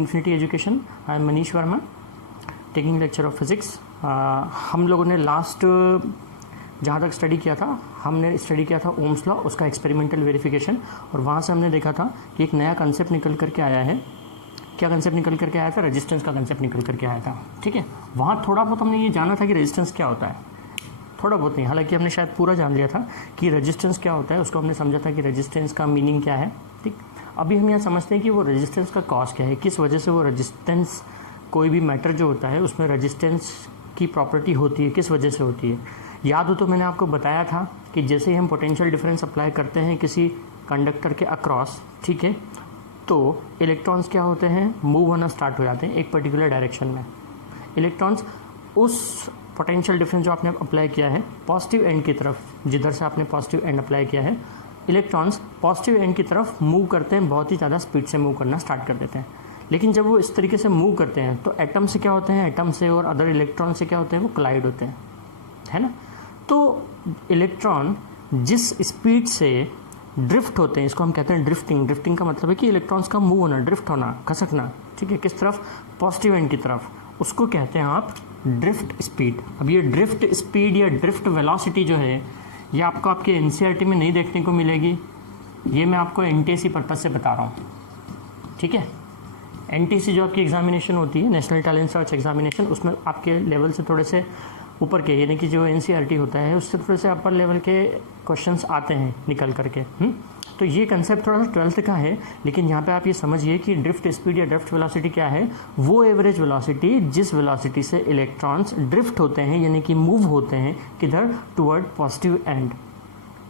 Infinity education. I am Manish Verma, taking lecture of physics. हम लोगों ने लास्ट जहाँ तक स्टडी किया था, हमने स्टडी किया था ओम्स लॉ, उसका एक्सपेरिमेंटल वेरिफिकेशन, और वहाँ से हमने देखा था कि एक नया कंसेप्ट निकल करके आया है। क्या कंसेप्ट निकल करके आया था? रेजिस्टेंस का कंसेप्ट निकल करके आया था। ठीक है, वहाँ थोड़ा बहुत हमने ये जाना था कि रेजिस्टेंस क्या होता है, थोड़ा बहुत नहीं, हालांकि हमने शायद पूरा जान लिया था कि रेजिस्टेंस क्या होता है। उसको हमने समझा था कि रेजिस्टेंस का मीनिंग क्या है। ठीक, अभी हम यहाँ समझते हैं कि वो रेजिस्टेंस का कॉज क्या है, किस वजह से वो रेजिस्टेंस, कोई भी मैटर जो होता है उसमें रेजिस्टेंस की प्रॉपर्टी होती है, किस वजह से होती है। याद हो तो मैंने आपको बताया था कि जैसे ही हम पोटेंशियल डिफरेंस अप्लाई करते हैं किसी कंडक्टर के अक्रॉस, ठीक है, तो इलेक्ट्रॉन्स क्या होते हैं, मूव होना स्टार्ट हो जाते हैं एक पर्टिकुलर डायरेक्शन में। इलेक्ट्रॉन्स उस पोटेंशियल डिफरेंस जो आपने अप्लाई किया है पॉजिटिव एंड की तरफ, जिधर से आपने पॉजिटिव एंड अप्लाई किया है, इलेक्ट्रॉन्स पॉजिटिव एंड की तरफ मूव करते हैं, बहुत ही ज़्यादा स्पीड से मूव करना स्टार्ट कर देते हैं। लेकिन जब वो इस तरीके से मूव करते हैं तो एटम से क्या होते हैं, एटम से और अदर इलेक्ट्रॉन से क्या होते हैं, वो कोलाइड होते हैं, है ना। तो इलेक्ट्रॉन जिस स्पीड से ड्रिफ्ट होते हैं, इसको हम कहते हैं ड्रिफ्टिंग। ड्रिफ्टिंग का मतलब है कि इलेक्ट्रॉन्स का मूव होना, ड्रिफ्ट होना, खसकना, ठीक है, किस तरफ, पॉजिटिव एंड की तरफ, उसको कहते हैं आप ड्रिफ्ट स्पीड। अब ये ड्रिफ्ट स्पीड या ड्रिफ्ट वेलोसिटी जो है, ये आपको आपके एनसीईआरटी में नहीं देखने को मिलेगी, ये मैं आपको एनटीएसी पर्पज से बता रहा हूँ। ठीक है, एनटीसी जो आपकी एग्जामिनेशन होती है, नेशनल टैलेंट सर्च एग्जामिनेशन, उसमें आपके लेवल से थोड़े से ऊपर के, यानी कि जो एनसीईआरटी होता है उससे थोड़े से अपर लेवल के क्वेश्चंस आते हैं निकल करके। तो ये कंसेप्ट थोड़ा सा 12th का है, लेकिन यहाँ पे आप ये समझिए कि ड्रिफ्ट स्पीड या ड्रिफ्ट वेलोसिटी क्या है, वो एवरेज वेलोसिटी जिस वेलोसिटी से इलेक्ट्रॉन्स ड्रिफ्ट होते हैं, यानी कि मूव होते हैं किधर, टुवर्ड पॉजिटिव एंड,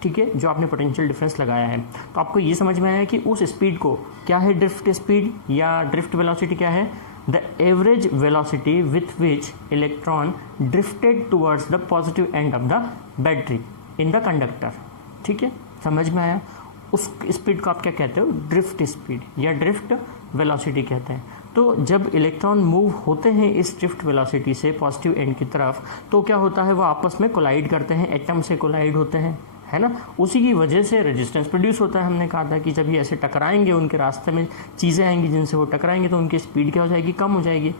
ठीक है, जो आपने पोटेंशियल डिफरेंस लगाया है। तो आपको ये समझ में आया कि उस स्पीड को क्या है, ड्रिफ्ट स्पीड या ड्रिफ्ट वेलोसिटी क्या है, the average velocity with which electron drifted towards the positive end of the battery in the conductor. ठीक है, समझ में आया। उस स्पीड को आप क्या कहते हो, ड्रिफ्ट स्पीड या ड्रिफ्ट वेलोसिटी कहते हैं। तो जब इलेक्ट्रॉन मूव होते हैं इस ड्रिफ्ट वेलोसिटी से पॉजिटिव एंड की तरफ, तो क्या होता है, वो आपस में कोलाइड करते हैं, एटम से कोलाइड होते हैं, है ना। उसी की वजह से रेजिस्टेंस प्रोड्यूस होता है। हमने कहा था कि जब ये ऐसे टकराएंगे, उनके रास्ते में चीज़ें आएंगी जिनसे वो टकराएंगे, तो उनकी स्पीड क्या हो जाएगी, कम हो जाएगी।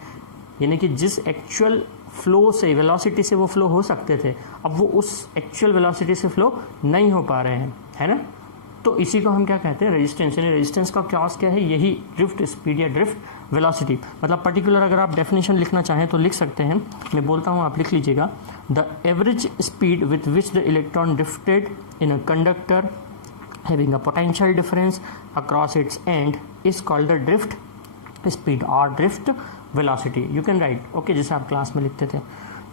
यानी कि जिस एक्चुअल फ्लो से, वेलोसिटी से वो फ्लो हो सकते थे, अब वो उस एक्चुअल वेलोसिटी से फ्लो नहीं हो पा रहे हैं, है ना। तो इसी को हम क्या कहते हैं, रेजिस्टेंस। यानी रेजिस्टेंस का कॉज क्या है, यही ड्रिफ्ट स्पीड या ड्रिफ्ट वेलोसिटी। मतलब पर्टिकुलर अगर आप डेफिनेशन लिखना चाहें तो लिख सकते हैं, मैं बोलता हूँ, आप लिख लीजिएगा। The average speed with which the electron drifted in a conductor having a potential difference across its end is called the drift speed और drift velocity. You can write, okay, जैसे आप क्लास में लिखते थे,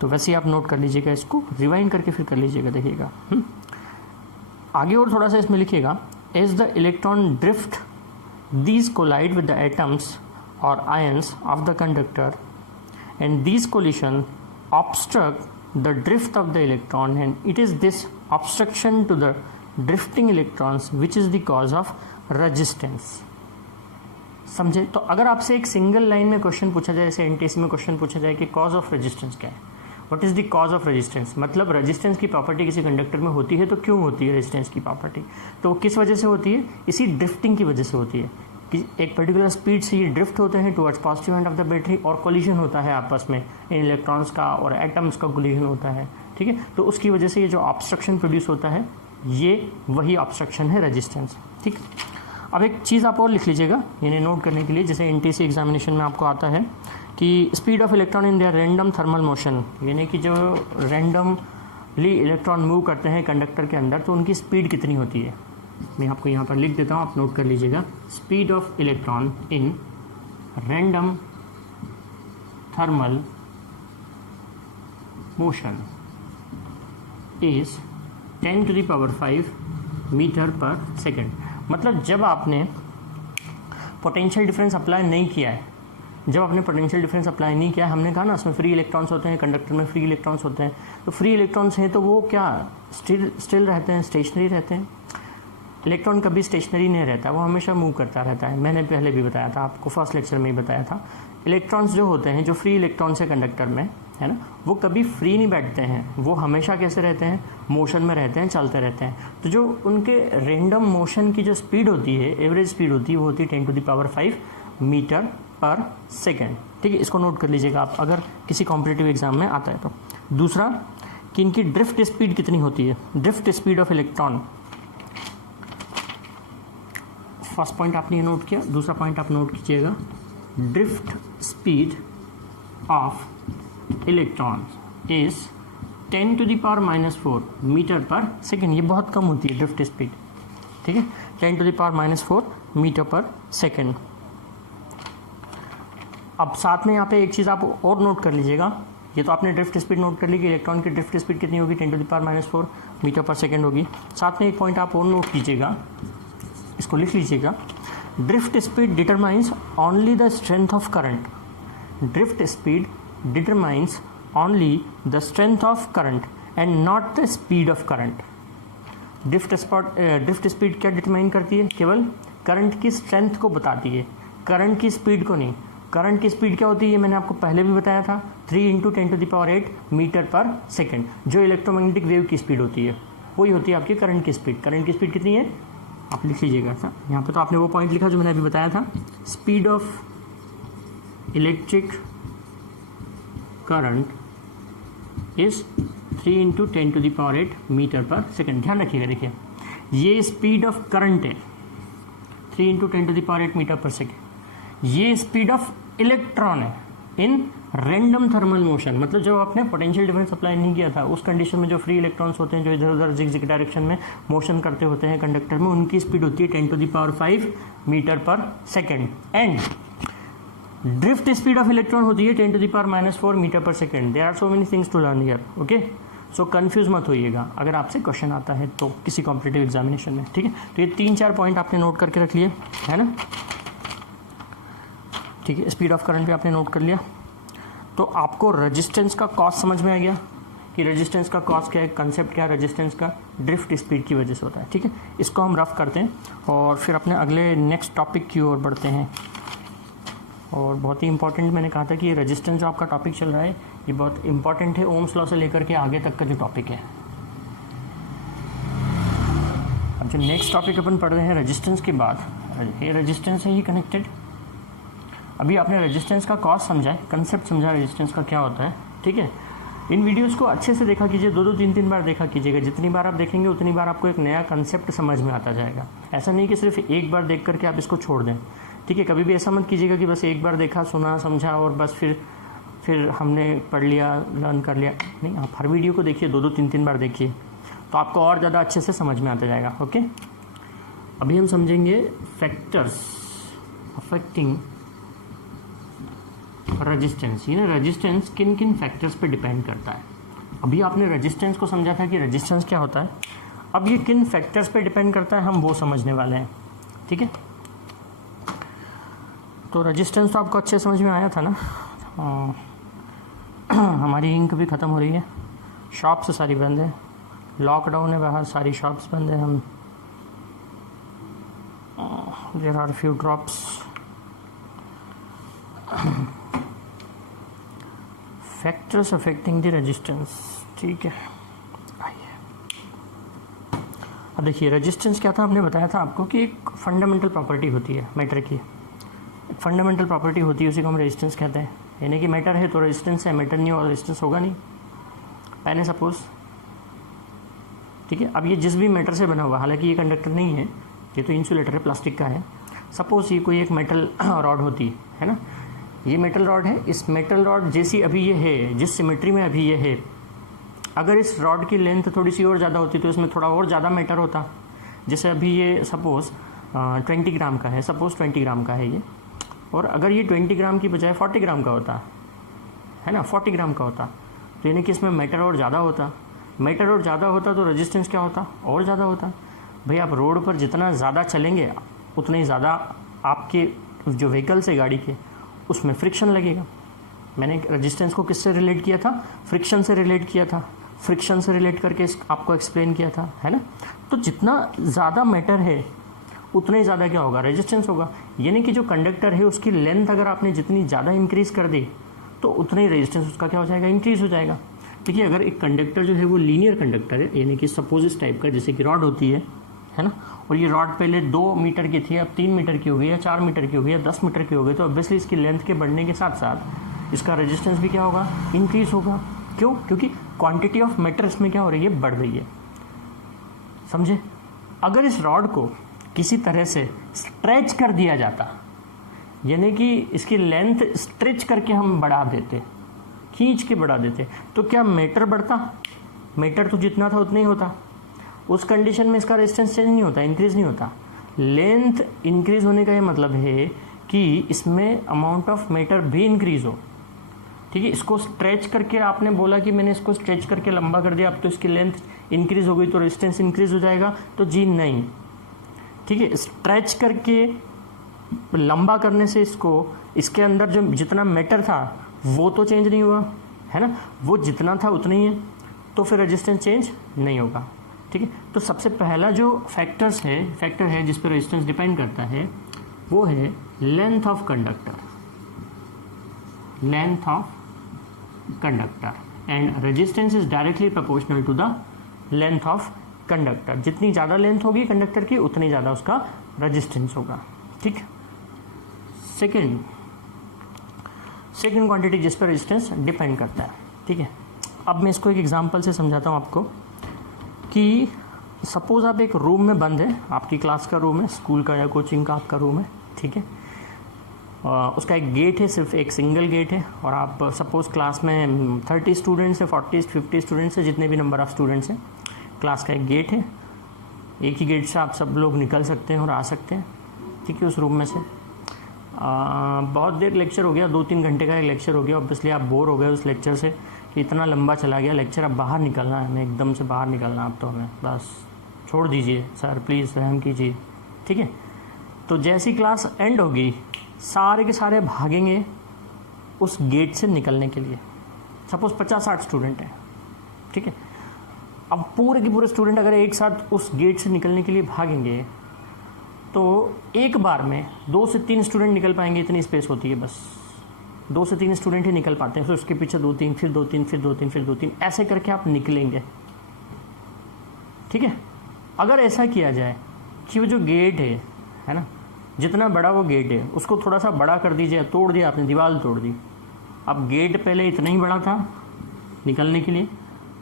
तो वैसे ही आप नोट कर लीजिएगा, इसको रिवाइंड करके फिर कर लीजिएगा, देखिएगा। आगे और थोड़ा सा इसमें लिखिएगा, as the electron drift these collide with the atoms और ions of the conductor and these collision obstruct the drift of the electron, and it is this obstruction to the drifting electrons which is the cause of resistance। समझे। तो अगर आपसे एक single line में question पूछा जाए, जैसे NTSC में क्वेश्चन पूछा जाए कि कॉज ऑफ रेजिस्टेंस क्या है, what is the cause of resistance, मतलब रेजिस्टेंस की प्रॉपर्टी किसी कंडक्टर में होती है तो क्यों होती है रेजिस्टेंस की प्रॉपर्टी, तो किस वजह से होती है, इसी ड्रिफ्टिंग की वजह से होती है कि एक पर्टिकुलर स्पीड से ये ड्रिफ्ट होते हैं towards positive end of the battery, और कोलिजन होता है आपस में, इन इलेक्ट्रॉन्स का और एटम्स का कोलिजन होता है। ठीक है, तो उसकी वजह से ये जो ऑब्स्ट्रक्शन प्रोड्यूस होता है, ये वही ऑब्स्ट्रक्शन है रेजिस्टेंस। ठीक, अब एक चीज़ आप और लिख लीजिएगा, यानी नोट करने के लिए, जैसे एनटीएससी एग्जामिनेशन में आपको आता है कि speed of electron in their random thermal motion, यानी कि जो रैंडमली इलेक्ट्रॉन मूव करते हैं कंडक्टर के अंदर, तो उनकी स्पीड कितनी होती है। मैं आपको यहाँ पर लिख देता हूँ, आप नोट कर लीजिएगा। Speed of electron in random thermal motion is 10⁵ metre per second. मतलब जब आपने पोटेंशियल डिफरेंस अप्लाई नहीं किया है, जब आपने पोटेंशियल डिफरेंस अप्लाई नहीं किया, हमने कहा ना उसमें फ्री इलेक्ट्रॉन्स होते हैं, कंडक्टर में फ्री इलेक्ट्रॉन्स होते हैं, तो फ्री इलेक्ट्रॉन्स हैं तो वो क्या स्टिल रहते हैं, स्टेशनरी रहते हैं। इलेक्ट्रॉन कभी स्टेशनरी नहीं रहता, वो हमेशा मूव करता रहता है। मैंने पहले भी बताया था आपको, फर्स्ट लेक्चर में ही बताया था। इलेक्ट्रॉन्स जो होते हैं, जो फ्री इलेक्ट्रॉन्स है कंडक्टर में, है ना, वो कभी फ्री नहीं बैठते हैं, वो हमेशा कैसे रहते हैं, मोशन में रहते हैं, चलते रहते हैं। तो जो उनके रैंडम मोशन की जो स्पीड होती है, एवरेज स्पीड होती है, वो होती है 10⁵ मीटर पर सेकेंड। ठीक है, इसको नोट कर लीजिएगा आप अगर किसी कॉम्पिटिटिव एग्जाम में आता है तो। दूसरा कि इनकी ड्रिफ्ट स्पीड कितनी होती है, drift speed of electron. First point आपने ये नोट किया, दूसरा पॉइंट आप नोट कीजिएगा, drift speed of electron is 10 to the power -4 metre per second. ये बहुत कम होती है ड्रिफ्ट स्पीड। ठीक है, 10 to the power -4 metre per second. अब साथ में यहाँ पे एक चीज़ आप और नोट कर लीजिएगा, ये तो आपने ड्रिफ्ट स्पीड नोट कर ली कि इलेक्ट्रॉन की ड्रिफ्ट स्पीड कितनी होगी, 10 to the power -4 metre per second होगी। साथ में एक पॉइंट आप और नोट कीजिएगा, इसको लिख लीजिएगा, drift speed determines only the strength of current. Drift speed determines only the strength of current and not the speed of current. Drift speed क्या डिटरमाइन करती है, केवल करंट की स्ट्रेंथ को बताती है, करंट की स्पीड को नहीं। करंट की स्पीड क्या होती है, मैंने आपको पहले भी बताया था, 3 × 10⁸ मीटर पर सेकेंड। जो इलेक्ट्रोमैग्नेटिक वेव की स्पीड होती है वही होती है आपकी करंट की स्पीड। करंट की स्पीड कितनी है आप लिख लीजिएगा। यहाँ पे तो आपने वो पॉइंट लिखा जो मैंने अभी बताया था, speed of electric current is 3 × 10⁸ metre per second. ध्यान रखिएगा, देखिए ये स्पीड ऑफ करंट है 3 × 10⁸ मीटर पर सेकेंड। ये स्पीड ऑफ इलेक्ट्रॉन है इन रैंडम थर्मल मोशन, मतलब जब आपने पोटेंशियल डिफरेंस अप्लाई नहीं किया था उस कंडीशन में जो फ्री इलेक्ट्रॉन्स होते हैं जो इधर उधर जिग डायरेक्शन में मोशन करते होते हैं कंडक्टर में, उनकी स्पीड होती है 10⁵ metre per second. And drift speed of electron होती है 10⁻⁻⁴ metre per second. There are so many things to learn here, okay. So confuse मत होइएगा अगर आपसे क्वेश्चन आता है तो किसी कॉम्पिटिटिव एग्जामिनेशन में, ठीक है। तो ये 3-4 पॉइंट आपने नोट करके रख लिए, है ना, ठीक है। स्पीड ऑफ करंट भी आपने नोट कर लिया। तो आपको रेजिस्टेंस का कॉस्ट समझ में आ गया कि रेजिस्टेंस का कॉस्ट क्या है, कंसेप्ट क्या है रेजिस्टेंस का, ड्रिफ्ट स्पीड की वजह से होता है, ठीक है। इसको हम रफ करते हैं और फिर अपने अगले नेक्स्ट टॉपिक की ओर बढ़ते हैं। और बहुत ही इंपॉर्टेंट, मैंने कहा था कि ये रेजिस्टेंस जो आपका टॉपिक चल रहा है ये बहुत इंपॉर्टेंट है, ओम्स लॉ से लेकर के आगे तक का जो टॉपिक है। अब जो नेक्स्ट टॉपिक अपन पढ़ रहे हैं रेजिस्टेंस के बाद, ये रेजिस्टेंस से ही कनेक्टेड। अभी आपने रेजिस्टेंस का कॉस्ट समझा है, कंसेप्ट समझा रेजिस्टेंस का क्या होता है, ठीक है। इन वीडियोस को अच्छे से देखा कीजिए, 2-2, 3-3 बार देखा कीजिएगा। जितनी बार आप देखेंगे उतनी बार आपको एक नया कंसेप्ट समझ में आता जाएगा। ऐसा नहीं कि सिर्फ एक बार देख करके आप इसको छोड़ दें, ठीक है। कभी भी ऐसा मत कीजिएगा कि बस एक बार देखा, सुना, समझा और बस फिर हमने पढ़ लिया, लर्न कर लिया। नहीं, आप हर वीडियो को देखिए, 2-2, 3-3 बार देखिए, तो आपको और ज़्यादा अच्छे से समझ में आता जाएगा, ओके। अभी हम समझेंगे फैक्टर्स अफेक्टिंग रेजिस्टेंस। ये ना रेजिस्टेंस किन किन फैक्टर्स पे डिपेंड करता है। अभी आपने रेजिस्टेंस को समझा था कि रेजिस्टेंस क्या होता है, अब ये किन फैक्टर्स पे डिपेंड करता है हम वो समझने वाले हैं, ठीक है। तो रेजिस्टेंस तो आपको अच्छे समझ में आया था ना। हमारी इंक भी ख़त्म हो रही है, शॉप्स सारी बंद है, लॉकडाउन है, बाहर सारी शॉप्स बंद है। हम there are few drops. Factors affecting the resistance, ठीक है। आइए अब देखिए रेजिस्टेंस क्या था, हमने बताया था आपको कि एक फंडामेंटल प्रॉपर्टी होती है मैटर की, एक फंडामेंटल प्रॉपर्टी होती है, उसी को हम रेजिस्टेंस कहते हैं। यानी कि मैटर है तो रेजिस्टेंस है, मैटर नहीं हो रेजिस्टेंस होगा नहीं। पहले सपोज, ठीक है, अब ये जिस भी मैटर से बना हुआ, हालांकि ये कंडक्टर नहीं है, ये तो इंसुलेटर है, प्लास्टिक का है। सपोज ये कोई एक मेटल रॉड होती है ना, ये मेटल रॉड है। इस मेटल रॉड जैसी अभी ये है, जिस सिमेट्री में अभी ये है, अगर इस रॉड की लेंथ थोड़ी सी और ज़्यादा होती तो इसमें थोड़ा और ज़्यादा मैटर होता। जैसे अभी ये सपोज़ 20 ग्राम का है, सपोज़ 20 ग्राम का है ये, और अगर ये 20 ग्राम की बजाय 40 ग्राम का होता है ना, 40 ग्राम का होता, तो यानी कि इसमें मैटर और ज़्यादा होता। मैटर और ज़्यादा होता तो रेजिस्टेंस क्या होता, और ज़्यादा होता। भाई आप रोड पर जितना ज़्यादा चलेंगे उतना ही ज़्यादा आपके जो व्हीकल्स है गाड़ी के, उसमें फ्रिक्शन लगेगा। मैंने रेजिस्टेंस को किससे रिलेट किया था, फ्रिक्शन से रिलेट किया था। फ्रिक्शन से रिलेट करके आपको एक्सप्लेन किया था, है ना। तो जितना ज़्यादा मैटर है उतना ही ज़्यादा क्या होगा, रेजिस्टेंस होगा। यानी कि जो कंडक्टर है उसकी लेंथ अगर आपने जितनी ज़्यादा इंक्रीज़ कर दी तो उतना ही रेजिस्टेंस उसका क्या हो जाएगा, इंक्रीज़ हो जाएगा। देखिए अगर एक कंडक्टर जो है वो लीनियर कंडक्टर है, यानी कि सपोज इस टाइप का, जैसे कि रॉड होती है है ना। और ये रॉड पहले 2 मीटर की थी, अब 3 मीटर की हो गई, या 4 मीटर की हो गई, या 10 मीटर की हो गई, तो ऑब्वियसली इसकी लेंथ के बढ़ने के साथ साथ इसका रेजिस्टेंस भी क्या होगा, इंक्रीज होगा। क्यों? क्योंकि क्वांटिटी ऑफ मैटर इसमें क्या हो रही है, बढ़ रही है। समझे? अगर इस रॉड को किसी तरह से स्ट्रेच कर दिया जाता, यानी कि इसकी लेंथ स्ट्रेच करके हम बढ़ा देते, खींच के बढ़ा देते, तो क्या मैटर बढ़ता? मैटर तो जितना था उतना ही होता। उस कंडीशन में इसका रेजिस्टेंस चेंज नहीं होता, इंक्रीज नहीं होता। लेंथ इंक्रीज होने का ये मतलब है कि इसमें अमाउंट ऑफ मैटर भी इंक्रीज हो। ठीक है, इसको स्ट्रेच करके आपने बोला कि मैंने इसको स्ट्रेच करके लंबा कर दिया, अब तो इसकी लेंथ इंक्रीज हो गई तो रेजिस्टेंस इंक्रीज हो जाएगा, तो जी नहीं। ठीक है, स्ट्रेच करके लंबा करने से इसके अंदर जो जितना मैटर था वो तो चेंज नहीं हुआ, है ना, वो जितना था उतना ही है, तो फिर रेजिस्टेंस चेंज नहीं होगा। ठीक है, तो सबसे पहला जो फैक्टर है जिस पर रेजिस्टेंस डिपेंड करता है वो है length of conductor, and resistance is directly proportional to the length of conductor. जितनी ज़्यादा लेंथ होगी कंडक्टर की उतनी ज़्यादा उसका रेजिस्टेंस होगा। ठीक, सेकेंड क्वांटिटी जिस पर रेजिस्टेंस डिपेंड करता है। ठीक है, अब मैं इसको एक एग्जांपल से समझाता हूँ आपको कि सपोज आप एक रूम में बंद है, आपकी क्लास का रूम है, स्कूल का या कोचिंग का आपका रूम है। ठीक है, उसका एक गेट है, सिर्फ एक सिंगल गेट है, और आप सपोज क्लास में 30 स्टूडेंट्स है, 40 50 स्टूडेंट्स है, जितने भी नंबर ऑफ़ स्टूडेंट्स हैं, क्लास का एक गेट है। एक ही गेट से आप सब लोग निकल सकते हैं और आ सकते हैं। ठीक है, उस रूम में से बहुत देर लेक्चर हो गया, 2-3 घंटे का एक लेक्चर हो गया, ऑब्वियसली आप बोर हो गए उस लेक्चर से कि इतना लंबा चला गया लेक्चर, अब बाहर निकलना है, हमें एकदम से बाहर निकलना है, अब तो हमें बस छोड़ दीजिए सर, प्लीज़ रहम कीजिए। ठीक है, तो जैसी क्लास एंड होगी सारे के सारे भागेंगे उस गेट से निकलने के लिए। सपोज 50-60 स्टूडेंट हैं। ठीक है, अब पूरे के पूरे स्टूडेंट अगर एक साथ उस गेट से निकलने के लिए भागेंगे तो एक बार में 2 से 3 स्टूडेंट निकल पाएंगे, इतनी स्पेस होती है, बस 2 से 3 स्टूडेंट ही निकल पाते हैं, फिर उसके पीछे 2-3, फिर 2-3, फिर 2-3, फिर 2-3, ऐसे करके आप निकलेंगे। ठीक है, अगर ऐसा किया जाए कि वो जो गेट है ना, जितना बड़ा वो गेट है उसको थोड़ा सा बड़ा कर दीजिए, तोड़ दिया आपने, दीवार तोड़ दी। अब गेट पहले इतना ही बड़ा था निकलने के लिए,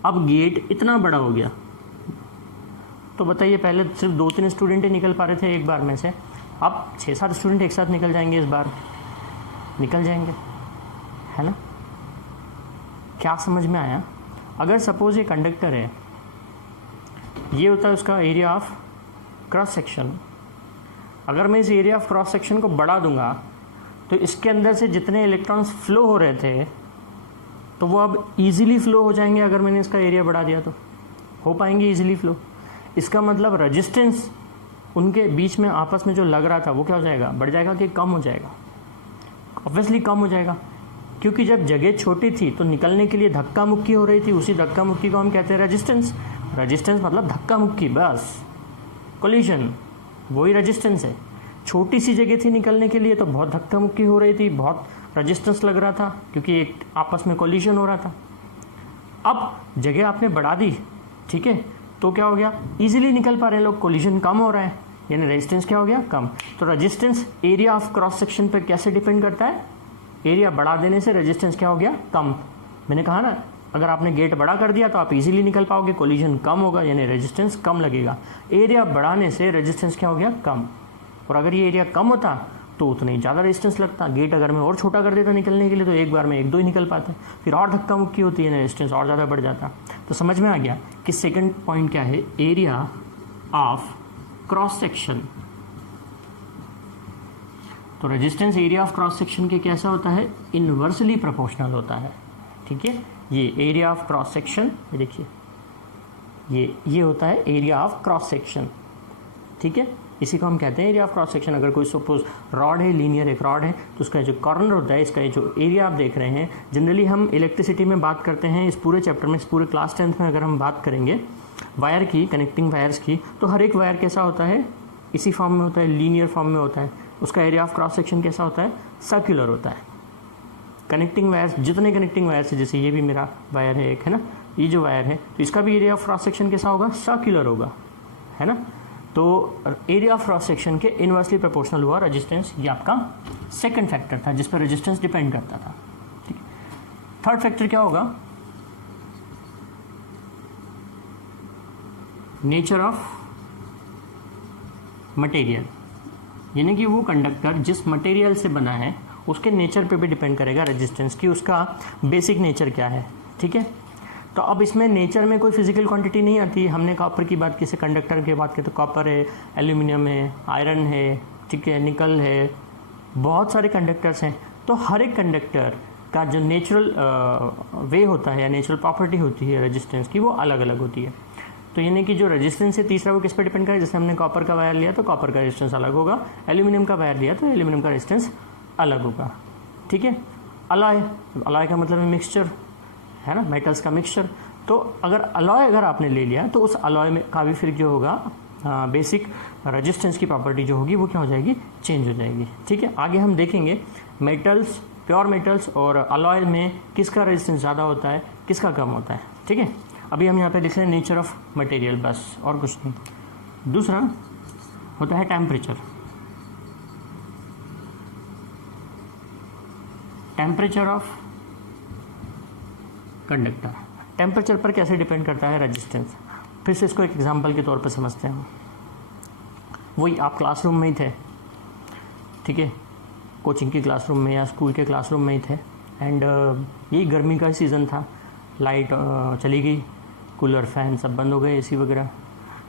अब गेट इतना बड़ा हो गया, तो बताइए पहले सिर्फ 2-3 स्टूडेंट ही निकल पा रहे थे एक बार में से, अब 6-7 स्टूडेंट एक साथ निकल जाएंगे, इस बार निकल जाएंगे, है ना। क्या समझ में आया? अगर सपोज ये कंडक्टर है, ये होता है उसका एरिया ऑफ क्रॉस सेक्शन। अगर मैं इस एरिया ऑफ क्रॉस सेक्शन को बढ़ा दूंगा तो इसके अंदर से जितने इलेक्ट्रॉन्स फ्लो हो रहे थे तो वो अब इजीली फ्लो हो जाएंगे। अगर मैंने इसका एरिया बढ़ा दिया तो हो पाएंगे इजीली फ्लो। इसका मतलब रेजिस्टेंस उनके बीच में आपस में जो लग रहा था वो क्या हो जाएगा, बढ़ जाएगा कि कम हो जाएगा? ऑब्वियसली कम हो जाएगा, क्योंकि जब जगह छोटी थी तो निकलने के लिए धक्का मुक्की हो रही थी, उसी धक्का मुक्की को हम कहते हैं रेजिस्टेंस। रेजिस्टेंस मतलब धक्का मुक्की, बस कोलिजन, वही रेजिस्टेंस है। छोटी सी जगह थी निकलने के लिए तो बहुत धक्का मुक्की हो रही थी, बहुत रेजिस्टेंस लग रहा था, क्योंकि एक आपस में कोलिजन हो रहा था। अब जगह आपने बढ़ा दी, ठीक है, तो क्या हो गया, इजीली निकल पा रहे लोग, कोलिजन कम हो रहा है, यानी रेजिस्टेंस क्या हो गया, कम। तो resistance area of cross section पर कैसे डिपेंड करता है? एरिया बढ़ा देने से रेजिस्टेंस क्या हो गया, कम। मैंने कहा ना, अगर आपने गेट बड़ा कर दिया तो आप इजीली निकल पाओगे, कोलिजन कम होगा, यानी रेजिस्टेंस कम लगेगा। एरिया बढ़ाने से रेजिस्टेंस क्या हो गया, कम। और अगर ये एरिया कम होता तो उतना ही ज़्यादा रेजिस्टेंस लगता। गेट अगर मैं और छोटा कर देता निकलने के लिए तो एक बार में 1-2 ही निकल पाते, फिर और धक्का मुक्की होती है, रेजिस्टेंस और ज़्यादा बढ़ जाता। तो समझ में आ गया कि सेकंड पॉइंट क्या है, एरिया ऑफ क्रॉस सेक्शन। तो resistance area of cross section के कैसा होता है, इनवर्सली प्रोपोर्शनल होता है। ठीक है, ये एरिया ऑफ क्रॉस सेक्शन, देखिए ये होता है एरिया ऑफ क्रॉस सेक्शन। ठीक है, इसी को हम कहते हैं एरिया ऑफ क्रॉस सेक्शन। अगर कोई सपोज रॉड है, लीनियर एक रॉड है, तो उसका जो कॉर्नर होता है, इसका जो एरिया आप देख रहे हैं, जनरली हम इलेक्ट्रिसिटी में बात करते हैं, इस पूरे चैप्टर में, इस पूरे क्लास 10th में अगर हम बात करेंगे वायर की, कनेक्टिंग वायर्स की, तो हर एक वायर कैसा होता है, इसी फॉर्म में होता है, लीनियर फॉर्म में होता है। उसका एरिया ऑफ क्रॉस सेक्शन कैसा होता है, सर्कुलर होता है। कनेक्टिंग वायर्स, जितने कनेक्टिंग वायर्स है, जैसे ये भी मेरा वायर है ना, ये जो वायर है, तो इसका भी एरिया ऑफ क्रॉस सेक्शन कैसा होगा, सर्कुलर होगा, है ना। तो एरिया ऑफ क्रॉस सेक्शन के इनवर्सली प्रोपोर्शनल हुआ रेजिस्टेंस। ये आपका सेकंड फैक्टर था जिस पर रेजिस्टेंस डिपेंड करता था। ठीक है, थर्ड फैक्टर क्या होगा? नेचर ऑफ मटेरियल, यानी कि वो कंडक्टर जिस मटेरियल से बना है उसके नेचर पे भी डिपेंड करेगा रेजिस्टेंस की, उसका बेसिक नेचर क्या है। ठीक है, तो अब इसमें नेचर में कोई फिजिकल क्वांटिटी नहीं आती। हमने कॉपर की बात की, से कंडक्टर की बात की तो कॉपर है, एल्यूमिनियम है, आयरन है, ठीक है, निकल है, बहुत सारे कंडक्टर्स हैं। तो हर एक कंडक्टर का जो नेचुरल वे होता है या नेचुरल प्रॉपर्टी होती है रेजिस्टेंस की, वो अलग अलग होती है। तो यानी कि जो रेजिस्टेंस है तीसरा वो किस पर डिपेंड करे? जैसे हमने कॉपर का वायर लिया तो कॉपर का रेजिस्टेंस अलग होगा, एल्यूमिनियम का वायर लिया तो एल्यूमिनियम का रेजिस्टेंस अलग होगा। ठीक है, अलॉय, अलॉय का मतलब है मिक्सचर, है ना, मेटल्स का मिक्सचर। तो अगर अलॉय अगर आपने ले लिया तो उस अलॉय में का भी फिर जो होगा बेसिक रेजिस्टेंस की प्रॉपर्टी जो होगी वो क्या हो जाएगी? चेंज हो जाएगी। ठीक है, आगे हम देखेंगे मेटल्स, प्योर मेटल्स और अलॉय में किसका रेजिस्टेंस ज़्यादा होता है, किसका कम होता है। ठीक है, अभी हम यहाँ पे लिख रहे हैं नेचर ऑफ मटेरियल, बस और कुछ नहीं। दूसरा होता है temperature. Temperature of conductor, temperature पर कैसे डिपेंड करता है रेजिस्टेंस? फिर से इसको एक एग्जांपल के तौर पर समझते हैं। वही आप क्लासरूम में ही थे, ठीक है, कोचिंग की क्लासरूम में या स्कूल के क्लासरूम में ही थे, एंड यही गर्मी का सीज़न था, लाइट चली गई, कूलर फैन सब बंद हो गए, एसी वगैरह।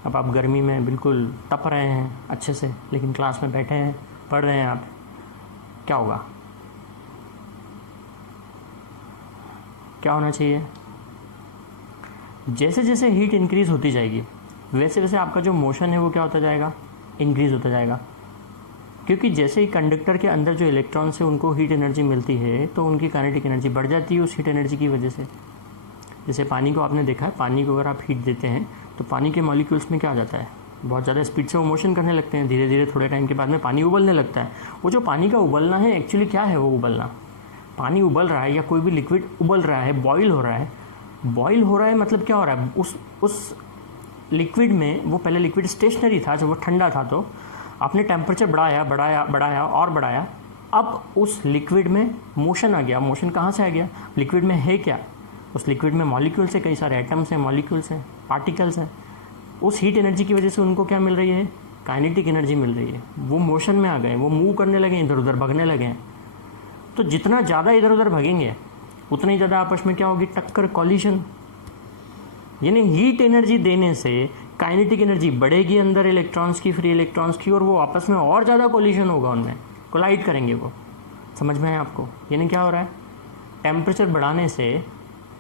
अब आप गर्मी में बिल्कुल तप रहे हैं अच्छे से, लेकिन क्लास में बैठे हैं, पढ़ रहे हैं आप, क्या होगा? क्या होना चाहिए? जैसे जैसे हीट इंक्रीज़ होती जाएगी वैसे वैसे आपका जो मोशन है वो क्या होता जाएगा? इंक्रीज़ होता जाएगा। क्योंकि जैसे ही कंडक्टर के अंदर जो इलेक्ट्रॉन्स है उनको हीट एनर्जी मिलती है तो उनकी काइनेटिक एनर्जी बढ़ जाती है उस हीट एनर्जी की वजह से। जैसे पानी को आपने देखा है, पानी को अगर आप हीट देते हैं तो पानी के मॉलिक्यूल्स में क्या हो जाता है? बहुत ज़्यादा स्पीड से वो मोशन करने लगते हैं, धीरे धीरे थोड़े टाइम के बाद में पानी उबलने लगता है। वो जो पानी का उबलना है एक्चुअली क्या है? वो उबलना, पानी उबल रहा है या कोई भी लिक्विड उबल रहा है, बॉयल हो रहा है। बॉयल हो रहा है मतलब क्या हो रहा है? उस लिक्विड में, वो पहले लिक्विड स्टेशनरी था, जब वो ठंडा था तो आपने टेम्परेचर बढ़ाया और बढ़ाया, अब उस लिक्विड में मोशन आ गया। मोशन कहाँ से आ गया? लिक्विड में है क्या? उस लिक्विड में मॉलिक्यूल्स है, कई सारे एटम्स हैं, मॉलिक्यूल्स हैं, पार्टिकल्स हैं। उस हीट एनर्जी की वजह से उनको क्या मिल रही है? काइनेटिक एनर्जी मिल रही है। वो मोशन में आ गए, वो मूव करने लगे, इधर उधर भगने लगे। तो जितना ज़्यादा इधर उधर भगेंगे उतना ही ज़्यादा आपस में क्या होगी? टक्कर, कॉलिशन। यानी हीट एनर्जी देने से काइनेटिक एनर्जी बढ़ेगी अंदर इलेक्ट्रॉन्स की, फ्री इलेक्ट्रॉन्स की, और वो आपस में और ज़्यादा कॉलिशन होगा, उनमें कोलाइड करेंगे वो। समझ में है आपको? यानी क्या हो रहा है? टेम्परेचर बढ़ाने से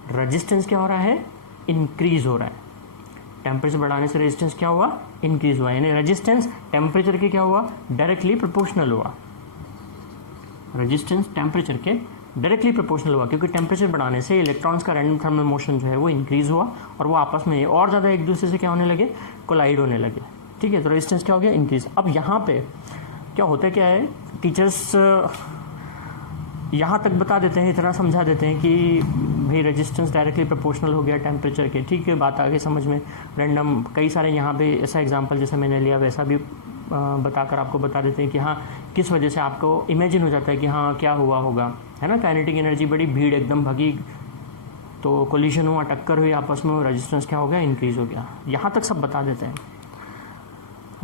रेजिस्टेंस क्या हो रहा है? इंक्रीज़ हो रहा है। टेम्परेचर बढ़ाने से रेजिस्टेंस क्या हुआ? इंक्रीज़ हुआ। यानी रेजिस्टेंस टेम्परेचर के क्या हुआ? डायरेक्टली प्रोपोर्शनल हुआ। रेजिस्टेंस टेम्परेचर के डायरेक्टली प्रोपोर्शनल हुआ, क्योंकि टेम्परेचर बढ़ाने से इलेक्ट्रॉन्स का रैंडम थर्मल मोशन जो है वो इंक्रीज़ हुआ और वो आपस में और ज़्यादा एक दूसरे से क्या होने लगे? कोलाइड होने लगे। ठीक है, तो रेजिस्टेंस क्या हो गया? इंक्रीज़। अब यहाँ पे क्या होता है, क्या है, टीचर्स यहाँ तक बता देते हैं, इतना समझा देते हैं कि भाई रेजिस्टेंस डायरेक्टली प्रोपोर्शनल हो गया टेम्परेचर के। ठीक है, बात आगे समझ में। रैंडम कई सारे यहाँ पे ऐसा एग्जांपल जैसा मैंने लिया वैसा भी बताकर आपको बता देते हैं कि हाँ किस वजह से आपको इमेजिन हो जाता है कि हाँ क्या हुआ होगा, है ना। काइनेटिक एनर्जी बड़ी, भीड़ एकदम भगी, तो कोलिशन हुआ, टक्कर हुई आपस में, रेजिस्टेंस क्या हो गया? इंक्रीज़ हो गया। यहाँ तक सब बता देते हैं,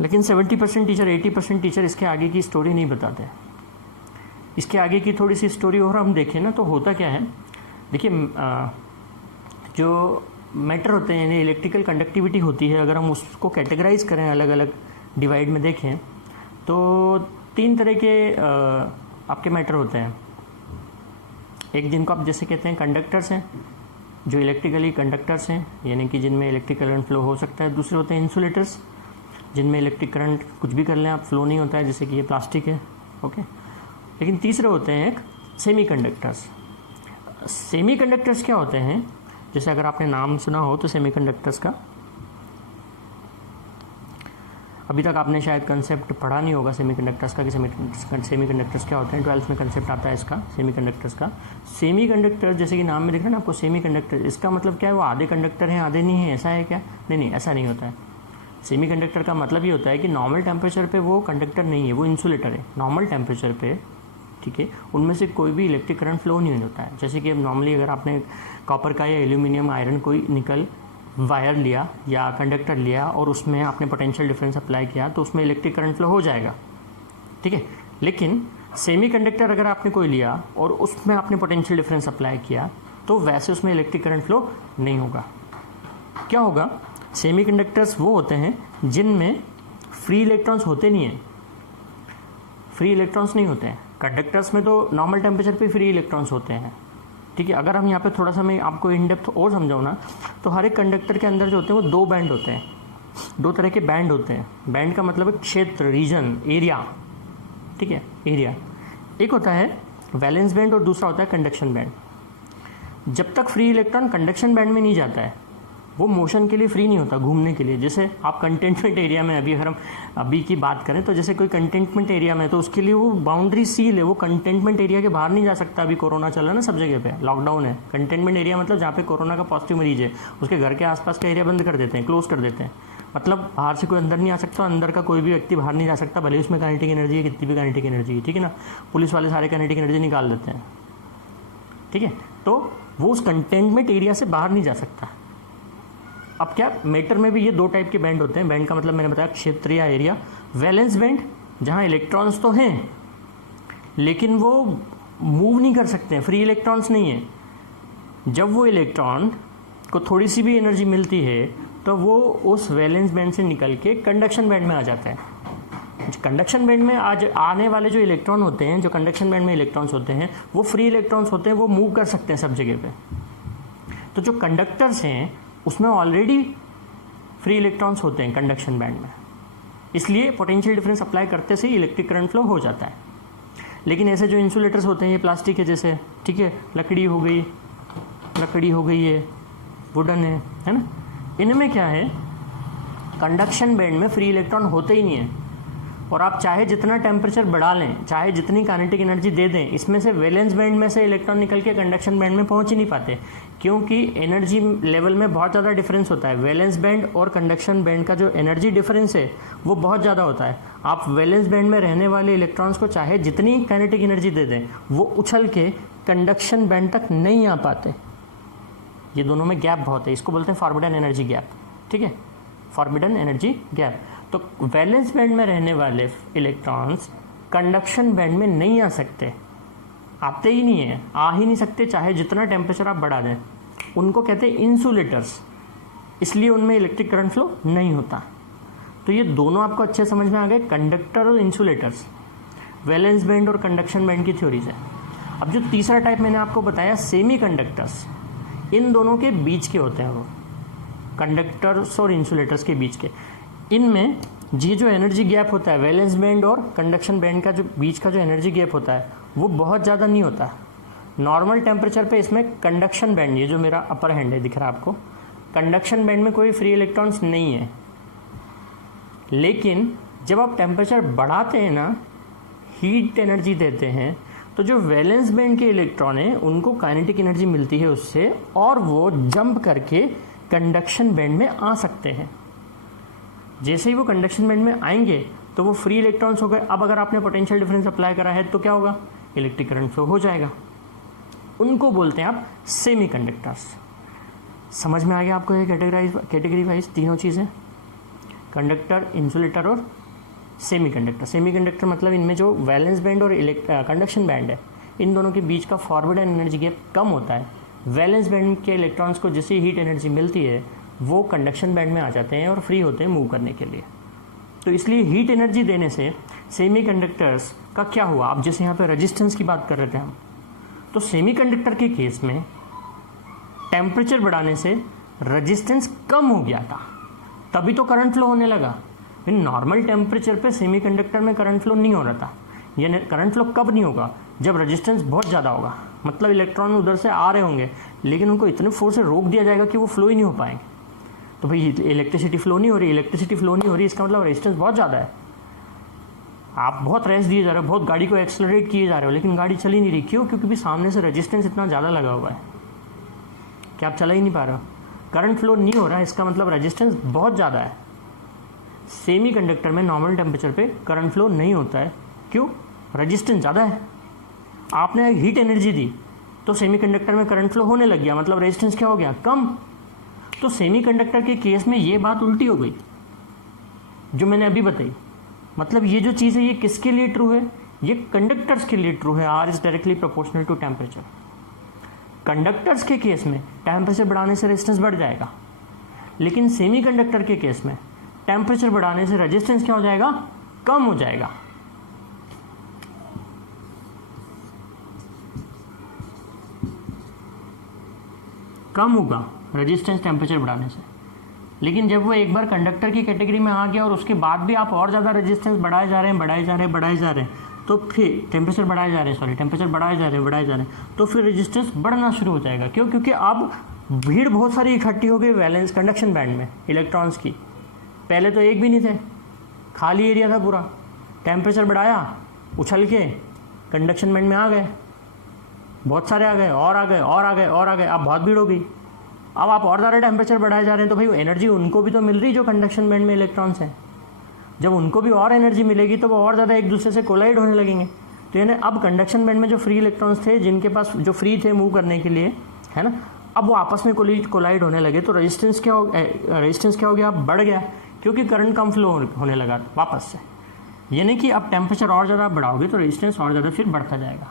लेकिन 70% टीचर, 80% टीचर इसके आगे की स्टोरी नहीं बताते। इसके आगे की थोड़ी सी स्टोरी और हम देखें ना तो होता क्या है, देखिए जो मैटर होते हैं यानी इलेक्ट्रिकल कंडक्टिविटी होती है, अगर हम उसको कैटेगराइज करें अलग अलग डिवाइड में देखें तो 3 तरह के आपके मैटर होते हैं। एक जिनको आप जैसे कहते हैं कंडक्टर्स हैं, जो इलेक्ट्रिकली कंडक्टर्स हैं यानी कि जिनमें इलेक्ट्रिक करंट फ्लो हो सकता है। दूसरे होते हैं इंसुलेटर्स, जिनमें इलेक्ट्रिक करंट कुछ भी कर लें आप फ्लो नहीं होता है, जैसे कि ये प्लास्टिक है, ओके। लेकिन तीसरे होते हैं एक सेमी कंडक्टर्स। सेमी कंडक्टर्स क्या होते हैं, जैसे अगर आपने नाम सुना हो तो सेमी कंडक्टर्स का, अभी तक आपने शायद कंसेप्ट पढ़ा नहीं होगा सेमी कंडक्टर्स का कि सेमी कंडक्टर्स क्या होते हैं। 12th में कंसेप्ट आता है इसका, सेमी कंडक्टर्स का। सेमी कंडक्टर जैसे कि नाम में दिख रहा है ना आपको, सेमी कंडक्टर, इसका मतलब क्या है? वो आधे कंडक्टर हैं आधे नहीं है, ऐसा है क्या? नहीं, ऐसा नहीं होता है। सेमीकंडक्टर का मतलब ये होता है कि नॉर्मल टेम्परेचर पे वो कंडक्टर नहीं है, वो इंसुलेटर है। नॉर्मल टेम्परेचर पे, ठीक है, उनमें से कोई भी इलेक्ट्रिक करंट फ्लो नहीं होता है। जैसे कि अब नॉर्मली अगर आपने कॉपर का या एल्यूमिनियम आयरन कोई निकल वायर लिया या कंडक्टर लिया और उसमें आपने पोटेंशियल डिफरेंस अप्लाई किया तो उसमें इलेक्ट्रिक करंट फ्लो हो जाएगा, ठीक है। लेकिन सेमीकंडक्टर अगर आपने कोई लिया और उसमें आपने पोटेंशियल डिफरेंस अप्लाई किया तो वैसे उसमें इलेक्ट्रिक करंट फ्लो नहीं होगा। क्या होगा, सेमीकंडक्टर्स वो होते हैं जिनमें फ्री इलेक्ट्रॉन्स होते नहीं हैं, फ्री इलेक्ट्रॉन्स नहीं होते हैं। कंडक्टर्स में तो नॉर्मल टेम्परेचर पे फ्री इलेक्ट्रॉन्स होते हैं, ठीक है। अगर हम यहाँ पे थोड़ा सा मैं आपको इन डेप्थ और समझाऊँ ना, तो हर एक कंडक्टर के अंदर जो होते हैं वो दो बैंड होते हैं, दो तरह के बैंड होते हैं। बैंड का मतलब है क्षेत्र, रीजन, एरिया, ठीक है, एरिया। एक होता है वैलेंस बैंड और दूसरा होता है कंडक्शन बैंड। जब तक फ्री इलेक्ट्रॉन कंडक्शन बैंड में नहीं जाता है वो मोशन के लिए फ्री नहीं होता, घूमने के लिए। जैसे आप कंटेनमेंट एरिया में, अभी अगर हम अभी की बात करें तो जैसे कोई कंटेनमेंट एरिया में, तो उसके लिए वो बाउंड्री सील है, वो कंटेनमेंट एरिया के बाहर नहीं जा सकता। अभी कोरोना चल रहा है ना, सब जगह पे लॉकडाउन है। कंटेनमेंट एरिया मतलब जहाँ पे कोरोना का पॉजिटिव मरीज है उसके घर के आसपास का एरिया बंद कर देते हैं, क्लोज कर देते हैं। मतलब बाहर से कोई अंदर नहीं आ सकता, अंदर का कोई भी व्यक्ति बाहर नहीं जा सकता, भले उसमें काइनेटिक एनर्जी है, कितनी भी काइनेटिक एनर्जी है, ठीक है ना। पुलिस वाले सारे काइनेटिक एनर्जी निकाल देते हैं, ठीक है। तो वो उस कंटेनमेंट एरिया से बाहर नहीं जा सकता। अब क्या, मैटर में भी ये दो टाइप के बैंड होते हैं। बैंड का मतलब मैंने बताया क्षेत्र या एरिया। वैलेंस बैंड जहाँ इलेक्ट्रॉन्स तो हैं लेकिन वो मूव नहीं कर सकते हैं, फ्री इलेक्ट्रॉन्स नहीं है। जब वो इलेक्ट्रॉन को थोड़ी सी भी एनर्जी मिलती है तो वो उस वैलेंस बैंड से निकल के कंडक्शन बैंड में आ जाता है। कंडक्शन बैंड में आज आने वाले जो इलेक्ट्रॉन होते हैं, जो कंडक्शन बैंड में इलेक्ट्रॉन्स होते हैं, वो फ्री इलेक्ट्रॉन्स होते हैं, वो मूव कर सकते हैं सब जगह पे। तो जो कंडक्टर्स हैं उसमें ऑलरेडी फ्री इलेक्ट्रॉन्स होते हैं कंडक्शन बैंड में, इसलिए पोटेंशियल डिफरेंस अप्लाई करते से इलेक्ट्रिक करंट फ्लो हो जाता है। लेकिन ऐसे जो इंसुलेटर्स होते हैं, ये प्लास्टिक है जैसे, ठीक है, लकड़ी हो गई, है, वुडन है ना, इनमें क्या है, कंडक्शन बैंड में फ्री इलेक्ट्रॉन होते ही नहीं है। और आप चाहे जितना टेम्परेचर बढ़ा लें, चाहे जितनी काइनेटिक एनर्जी दे दें, इसमें से वैलेंस बैंड में से इलेक्ट्रॉन निकल के कंडक्शन बैंड में पहुंच ही नहीं पाते, क्योंकि एनर्जी लेवल में बहुत ज़्यादा डिफरेंस होता है। वैलेंस बैंड और कंडक्शन बैंड का जो एनर्जी डिफरेंस है वो बहुत ज़्यादा होता है। आप वैलेंस बैंड में रहने वाले इलेक्ट्रॉन्स को चाहे जितनी काइनेटिक एनर्जी दे दें, वो उछल के कंडक्शन बैंड तक नहीं आ पाते। ये दोनों में गैप बहुत है, इसको बोलते हैं फॉरबिडन एनर्जी गैप, ठीक है, फॉरबिडन एनर्जी गैप। तो वैलेंस बैंड में रहने वाले इलेक्ट्रॉन्स कंडक्शन बैंड में नहीं आ सकते, आते ही नहीं है, आ ही नहीं सकते, चाहे जितना टेम्परेचर आप बढ़ा दें। उनको कहते हैं इंसुलेटर्स, इसलिए उनमें इलेक्ट्रिक करंट फ्लो नहीं होता। तो ये दोनों आपको अच्छे समझ में आ गए, कंडक्टर और इंसुलेटर्स, वैलेंस बैंड और कंडक्शन बैंड की थ्योरीज है। अब जो तीसरा टाइप मैंने आपको बताया, सेमी कंडक्टर्स, इन दोनों के बीच के होते हैं, वो कंडक्टर्स और इंसुलेटर्स के बीच के। इनमें ये जो एनर्जी गैप होता है वैलेंस बैंड और कंडक्शन बैंड का, जो बीच का जो एनर्जी गैप होता है वो बहुत ज़्यादा नहीं होता। नॉर्मल टेम्परेचर पे इसमें कंडक्शन बैंड, ये जो मेरा अपर हैंड है दिख रहा है आपको, कंडक्शन बैंड में कोई फ्री इलेक्ट्रॉन्स नहीं है। लेकिन जब आप टेम्परेचर बढ़ाते हैं ना, हीट एनर्जी देते हैं, तो जो वैलेंस बैंड के इलेक्ट्रॉन हैं उनको काइनेटिक एनर्जी मिलती है उससे, और वो जंप करके कंडक्शन बैंड में आ सकते हैं। जैसे ही वो कंडक्शन बैंड में आएंगे तो वो फ्री इलेक्ट्रॉन्स हो गए। अब अगर आपने पोटेंशियल डिफरेंस अप्लाई करा है तो क्या होगा, इलेक्ट्रिक करंट फ्लो हो जाएगा। उनको बोलते हैं आप सेमी कंडक्टर्स। समझ में आ गया आपको ये कैटेगरी वाइज तीनों चीज़ें, कंडक्टर, इंसुलेटर और सेमी कंडक्टर। सेमी कंडक्टर मतलब इनमें जो वैलेंस बैंड और कंडक्शन बैंड है, इन दोनों के बीच का फॉरवर्ड एनर्जी गैप कम होता है। वैलेंस बैंड के इलेक्ट्रॉन्स को जैसी हीट एनर्जी मिलती है वो कंडक्शन बैंड में आ जाते हैं और फ्री होते हैं मूव करने के लिए। तो इसलिए हीट एनर्जी देने से सेमी कंडक्टर्स का क्या हुआ, अब जैसे यहाँ पे रेजिस्टेंस की बात कर रहे थे हम, तो सेमी कंडक्टर के केस में टेम्परेचर बढ़ाने से रेजिस्टेंस कम हो गया था, तभी तो करंट फ्लो होने लगा। नॉर्मल टेम्परेचर पे सेमी कंडक्टर में करंट फ्लो नहीं हो रहा था। यानी करंट फ्लो कब नहीं होगा, जब रेजिस्टेंस बहुत ज़्यादा होगा, मतलब इलेक्ट्रॉन उधर से आ रहे होंगे लेकिन उनको इतने फोर्स से रोक दिया जाएगा कि वो फ्लो ही नहीं हो पाएंगे। तो भाई इलेक्ट्रिसिटी फ्लो नहीं हो रही, इलेक्ट्रिसिटी फ्लो नहीं हो रही, इसका मतलब रेजिस्टेंस बहुत ज़्यादा है। आप बहुत रेस दिए जा रहे हो, बहुत गाड़ी को एक्सेलरेट किए जा रहे हो, लेकिन गाड़ी चल ही नहीं रही। क्यों? क्योंकि सामने से रेजिस्टेंस इतना ज़्यादा लगा हुआ है कि आप चला ही नहीं पा रहे हो, करंट फ्लो नहीं हो रहा है, इसका मतलब रेजिस्टेंस बहुत ज़्यादा है। सेमीकंडक्टर में नॉर्मल टेम्परेचर पे करंट फ्लो नहीं होता है। क्यों? रेजिस्टेंस ज़्यादा है। आपने हीट एनर्जी दी तो सेमीकंडक्टर में करंट फ्लो होने लग गया, मतलब रेजिस्टेंस क्या हो गया? कम। तो सेमीकंडक्टर के केस में ये बात उल्टी हो गई जो मैंने अभी बताई। मतलब ये जो चीज़ है ये किसके लिए ट्रू है? ये कंडक्टर्स के लिए ट्रू है। R is directly proportional to temperature. Conductors के केस में टेम्परेचर बढ़ाने से रेजिस्टेंस बढ़ जाएगा, लेकिन सेमीकंडक्टर के केस में टेम्परेचर बढ़ाने से रेजिस्टेंस क्या हो जाएगा? कम हो जाएगा। कम होगा रेजिस्टेंस टेम्परेचर बढ़ाने से। लेकिन जब वो एक बार कंडक्टर की कैटेगरी में आ गया और उसके बाद भी आप और ज़्यादा रेजिस्टेंस बढ़ाए जा रहे हैं, तो फिर टेम्परेचर बढ़ाए जा रहे हैं, तो फिर रेजिस्टेंस बढ़ना शुरू हो जाएगा। क्यों? क्योंकि अब भीड़ बहुत सारी इकट्ठी हो गई वैलेंस कंडक्शन बैंड में इलेक्ट्रॉन्स की। पहले तो एक भी नहीं थे, खाली एरिया था पूरा। टेम्परेचर बढ़ाया, उछल के कंडक्शन बैंड में आ गए, बहुत सारे आ गए, अब बहुत भीड़ हो गई। अब आप और ज़्यादा टेम्परेचर बढ़ाए जा रहे हैं, तो भाई एनर्जी उनको भी तो मिल रही जो कंडक्शन बैंड में इलेक्ट्रॉन्स हैं। जब उनको भी और एनर्जी मिलेगी तो वो और ज़्यादा एक दूसरे से कोलाइड होने लगेंगे। तो यानी अब कंडक्शन बैंड में जो फ्री इलेक्ट्रॉन्स थे, जिनके पास जो फ्री थे मूव करने के लिए, है ना, अब वो आपस में कोलाइड होने लगे। तो रेजिस्टेंस क्या हो गया? अब बढ़ गया, क्योंकि करंट कम फ्लो होने लगा वापस से। यानी कि अब टेम्परेचर और ज़्यादा बढ़ाओगे तो रेजिस्टेंस और ज़्यादा फिर बढ़ता जाएगा।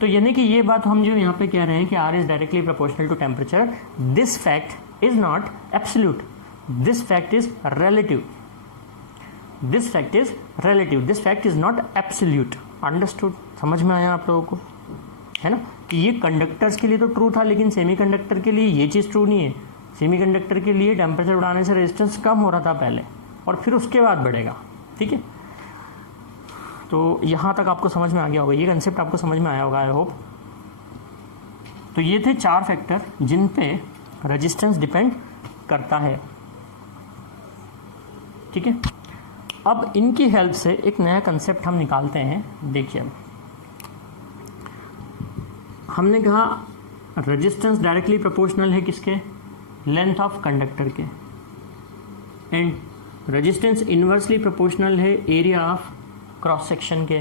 तो यानी कि ये बात हम जो यहाँ पे कह रहे हैं कि R is directly proportional to temperature, this fact is not absolute, this fact is relative, this fact is not absolute. Understood? समझ में आया आप लोगों को, है ना, कि ये कंडक्टर्स के लिए तो ट्रू था, लेकिन सेमीकंडक्टर के लिए ये चीज़ ट्रू नहीं है। सेमीकंडक्टर के लिए टेम्परेचर बढ़ाने से रेजिस्टेंस कम हो रहा था पहले, और फिर उसके बाद बढ़ेगा। ठीक है, तो यहाँ तक आपको समझ में आ गया होगा, ये कंसेप्ट आपको समझ में आया होगा, आई होप। तो ये थे 4 फैक्टर जिन पे रेजिस्टेंस डिपेंड करता है। ठीक है, अब इनकी हेल्प से एक नया कंसेप्ट हम निकालते हैं। देखिए, हमने कहा रेजिस्टेंस डायरेक्टली प्रोपोर्शनल है किसके? लेंथ ऑफ कंडक्टर के। एंड रेजिस्टेंस इन्वर्सली प्रोपोर्शनल है एरिया ऑफ क्रॉस सेक्शन के।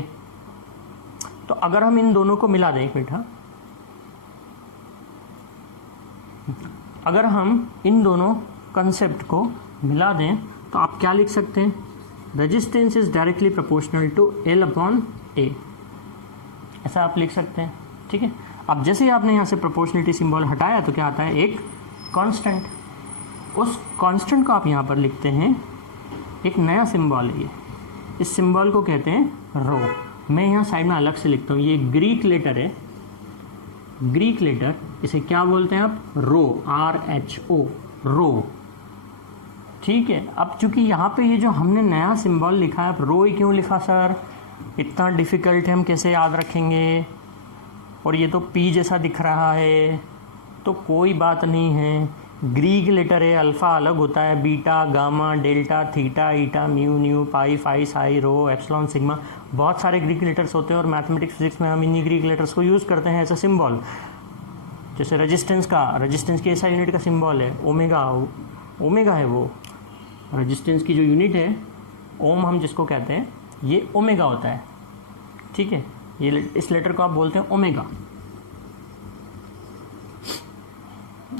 तो अगर हम इन दोनों को मिला दें, एक मिनट, हाँ, अगर हम इन दोनों कंसेप्ट को मिला दें तो आप क्या लिख सकते हैं? Resistance is directly proportional to L/A, ऐसा आप लिख सकते हैं। ठीक है, अब जैसे ही आपने यहाँ से प्रोपोर्शनलिटी सिंबल हटाया तो क्या आता है? एक कांस्टेंट। उस कांस्टेंट को आप यहाँ पर लिखते हैं, एक नया सिंबल है ये, इस सिंबल को कहते हैं रो। मैं यहाँ साइड में अलग से लिखता हूँ, ये ग्रीक लेटर है, ग्रीक लेटर, इसे क्या बोलते हैं आप? रो, RHO, रो। ठीक है, अब चूंकि यहाँ पे ये जो हमने नया सिंबल लिखा है, रो ही क्यों लिखा सर? इतना डिफ़िकल्ट है, हम कैसे याद रखेंगे? और ये तो P जैसा दिख रहा है। तो कोई बात नहीं है, ग्रीक लेटर है, अल्फ़ा अलग होता है, बीटा, गामा, डेल्टा, थीटा, ईटा, म्यू, न्यू, पाई, फाई, साई, रो, एप्सिलॉन, सिग्मा, बहुत सारे ग्रीक लेटर्स होते हैं। और मैथमेटिक्स फिजिक्स में हम इन्हीं ग्रीक लेटर्स को यूज़ करते हैं एज अ सिंबल। जैसे रेजिस्टेंस की ऐसा यूनिट का सिंबल है ओमेगा है, वो रेजिस्टेंस की जो यूनिट है, ओम हम जिसको कहते हैं, ये ओमेगा होता है। ठीक है, ये इस लेटर को आप बोलते हैं ओमेगा।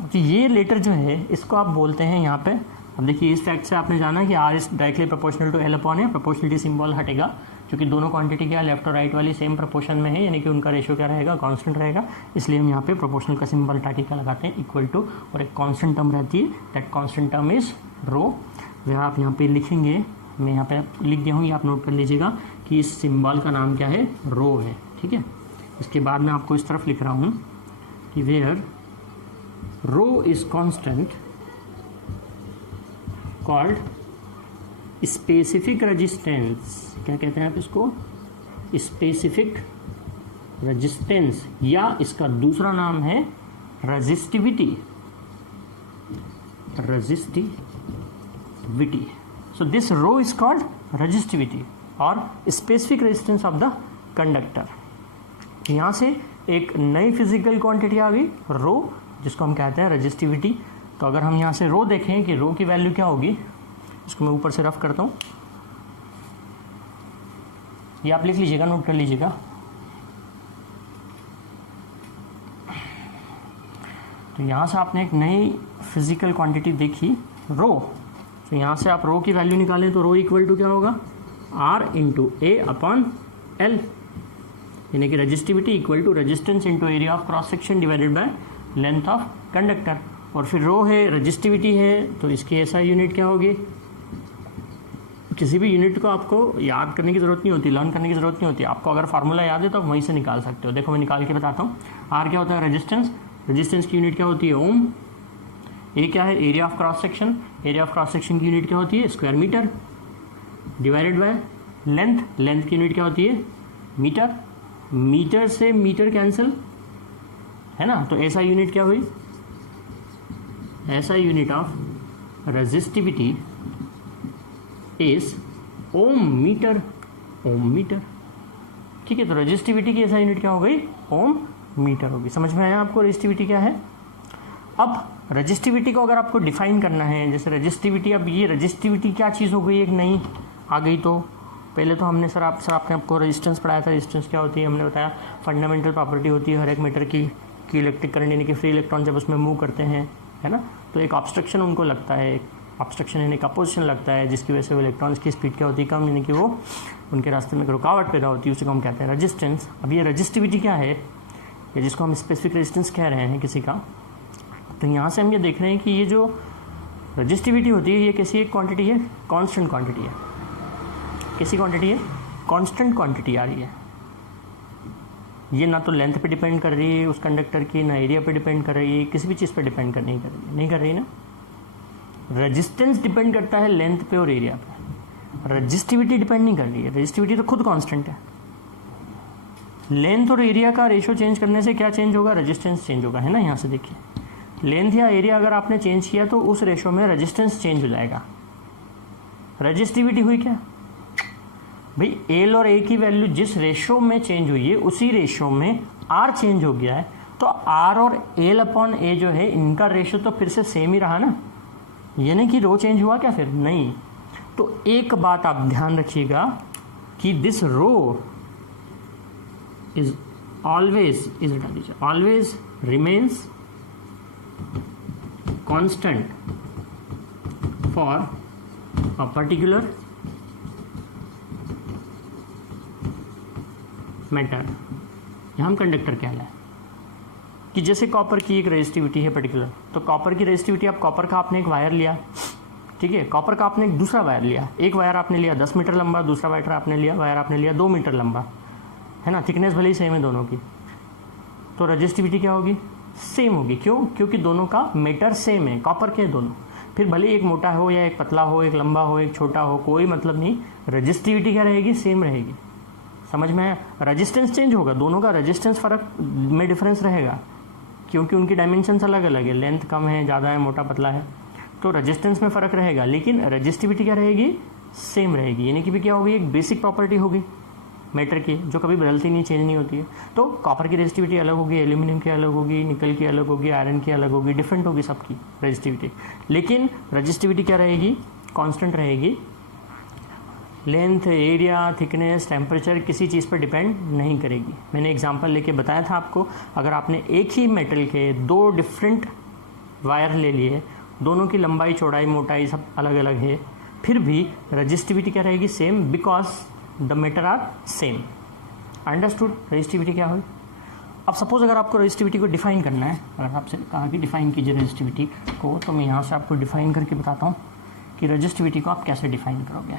तो ये लेटर जो है इसको आप बोलते हैं यहाँ पे। अब देखिए, इस फैक्ट से आपने जाना कि R is directly proportional to L/A, proportionality symbol हटेगा क्योंकि दोनों क्वांटिटी क्या, लेफ्ट और राइट वाली सेम प्रोपोर्शन में है, यानी कि उनका रेशियो क्या रहेगा? कांस्टेंट रहेगा। इसलिए हम यहाँ पे प्रोपोर्शनल का सिंबल हटा के क्या लगाते हैं? इक्वल टू, और एक कांस्टेंट टर्म रहती है, दैट कांस्टेंट टर्म इज रो। वह आप यहाँ पे लिखेंगे, मैं यहाँ पे लिख दिया हूँ, ये आप नोट कर लीजिएगा कि इस सिंबल का नाम क्या है? रो है। ठीक है, इसके बाद मैं आपको इस तरफ लिख रहा हूँ कि where rho is constant called specific resistance. क्या कहते हैं आप इसको? स्पेसिफिक रेजिस्टेंस, या इसका दूसरा नाम है resistivity. So this rho is called resistivity और specific resistance of the conductor. यहाँ से एक नई फिजिकल क्वांटिटी आ गई, रो, जिसको हम कहते हैं रेजिस्टिविटी। तो अगर हम यहाँ से रो देखें कि रो की वैल्यू क्या होगी, इसको मैं ऊपर से रफ करता हूँ, ये आप लिख लीजिएगा, नोट कर लीजिएगा। तो यहाँ से आपने एक नई फिजिकल क्वांटिटी देखी रो, तो यहाँ से आप रो की वैल्यू निकालें तो रो इक्वल टू क्या होगा, R into A upon L, यानी कि resistivity equal to resistance into area of cross section divided by length of conductor. और फिर रो है, रजिस्टिविटी है, तो इसकी ऐसा यूनिट क्या होगी। किसी भी यूनिट को आपको याद करने की ज़रूरत नहीं होती, लर्न करने की ज़रूरत नहीं होती, आपको अगर फार्मूला याद है तो आप वहीं से निकाल सकते हो। देखो मैं निकाल के बताता हूँ। आर क्या होता है, रेजिस्टेंस, रेजिस्टेंस की यूनिट क्या होती है, ओम। ए क्या है, area of cross section, area of cross section की यूनिट क्या होती है, square metre, divided by length, length की यूनिट क्या होती है, मीटर। मीटर से मीटर कैंसिल है ना, तो ऐसा यूनिट क्या हुई, ऐसा unit of resistivity is ohm metre, ohm metre. ठीक है, तो रेजिस्टिविटी की ऐसा यूनिट क्या हो गई, ओम मीटर होगी। समझ में आया आपको रेजिस्टिविटी क्या है। अब रेजिस्टिविटी को अगर आपको डिफाइन करना है, जैसे रेजिस्टिविटी, अब ये रेजिस्टिविटी क्या चीज़ हो गई, एक नई आ गई। तो पहले तो हमने आपने आपको रेजिस्टेंस पढ़ाया था। रेजिस्टेंस क्या होती है, हमने बताया फंडामेंटल प्रॉपर्टी होती है हर एक मीटर की इलेक्ट्रिक करंट, यानी कि फ्री इलेक्ट्रॉन जब उसमें मूव करते हैं, है ना, तो एक ऑब्स्ट्रक्शन उनको लगता है, एक ऑब्स्ट्रक्शन यानी एक अपोजिशन लगता है, जिसकी वजह से वो इलेक्ट्रॉन्स की स्पीड क्या होती है, कम, यानी कि वो उनके रास्ते में रुकावट पैदा होती है, उसे हम कहते हैं रेजिस्टेंस। अब ये रेजिस्टिविटी क्या है, या जिसको हम स्पेसिफिक रेजिस्टेंस कह रहे हैं किसी का, तो यहाँ से हम ये देख रहे हैं कि ये जो रेजिस्टिविटी होती है ये कैसी एक क्वांटिटी है, कांस्टेंट क्वांटिटी है। कैसी क्वांटिटी है, कांस्टेंट क्वांटिटी आ रही है। ये ना तो लेंथ पे डिपेंड कर रही है उस कंडक्टर की, ना एरिया पे डिपेंड कर रही है, किसी भी चीज़ पे डिपेंड कर नहीं कर रही ना। रेजिस्टेंस डिपेंड करता है लेंथ पे और एरिया पे, रेजिस्टिविटी डिपेंड नहीं कर रही है। रेजिस्टिविटी तो खुद कांस्टेंट है। लेंथ और एरिया का रेशो चेंज करने से क्या चेंज होगा, रेजिस्टेंस चेंज होगा, है ना। यहाँ से देखिए, लेंथ या एरिया अगर आपने चेंज किया तो उस रेशो में रेजिस्टेंस चेंज हो जाएगा। रेजिस्टिविटी हुई क्या भाई, एल और ए की वैल्यू जिस रेशो में चेंज हुई है उसी रेशो में आर चेंज हो गया है, तो आर और एल अपॉन ए जो है इनका रेशो तो फिर से सेम ही रहा ना, यानी कि रो चेंज हुआ क्या, फिर नहीं। तो एक बात आप ध्यान रखिएगा कि this rho is always remains constant for a particular matter. यहाँ हम कंडक्टर क्या है कि जैसे कॉपर की एक रेजिस्टिविटी है पर्टिकुलर, तो कॉपर की रेजिस्टिविटी, आप कॉपर का आपने एक वायर लिया, ठीक है, कॉपर का आपने एक दूसरा वायर लिया, एक वायर आपने लिया 10 मीटर लंबा, दूसरा वायर आपने लिया 2 मीटर लंबा, है ना, थिकनेस भले ही सेम है दोनों की, तो रेजिस्टिविटी क्या होगी, सेम होगी। क्यों, क्योंकि दोनों का मीटर सेम है, कॉपर के दोनों, फिर भले एक मोटा हो या एक पतला हो, एक लंबा हो एक छोटा हो, कोई मतलब नहीं, रेजिस्टिविटी क्या रहेगी, सेम रहेगी। समझ में आया। रेजिस्टेंस चेंज होगा, दोनों का रेजिस्टेंस फर्क में डिफरेंस रहेगा, क्योंकि उनकी डायमेंशंस अलग अलग है, लेंथ कम है, ज़्यादा है, मोटा पतला है, तो रेजिस्टेंस में फ़र्क रहेगा, लेकिन रेजिस्टिविटी क्या रहेगी, सेम रहेगी। यानी कि भी क्या होगी, एक बेसिक प्रॉपर्टी होगी मैटर की जो कभी बदलती नहीं, चेंज नहीं होती है। तो कॉपर की रेजिस्टिविटी अलग होगी, एल्यूमिनियम की अलग होगी, निकल की अलग होगी, आयरन की अलग होगी, डिफरेंट होगी सबकी रेजिस्टिविटी, लेकिन रेजिस्टिविटी क्या रहेगी, कांस्टेंट रहेगी। लेंथ, एरिया, थिकनेस, टेम्परेचर किसी चीज़ पर डिपेंड नहीं करेगी। मैंने एग्जांपल लेके बताया था आपको, अगर आपने एक ही मेटल के 2 डिफरेंट वायर ले लिए, दोनों की लंबाई, चौड़ाई, मोटाई सब अलग अलग है, फिर भी रेजिस्टिविटी क्या रहेगी, same, because the matter are same. Understood. Resistivity क्या हो। अब सपोज अगर आपको रेजिस्टिविटी को डिफाइन करना है, अगर आपसे कहा कि डिफाइन कीजिए रेजिस्टिविटी को, तो मैं यहाँ से आपको डिफाइन करके बताता हूँ कि रेजिस्टिविटी को आप कैसे डिफाइन करोगे।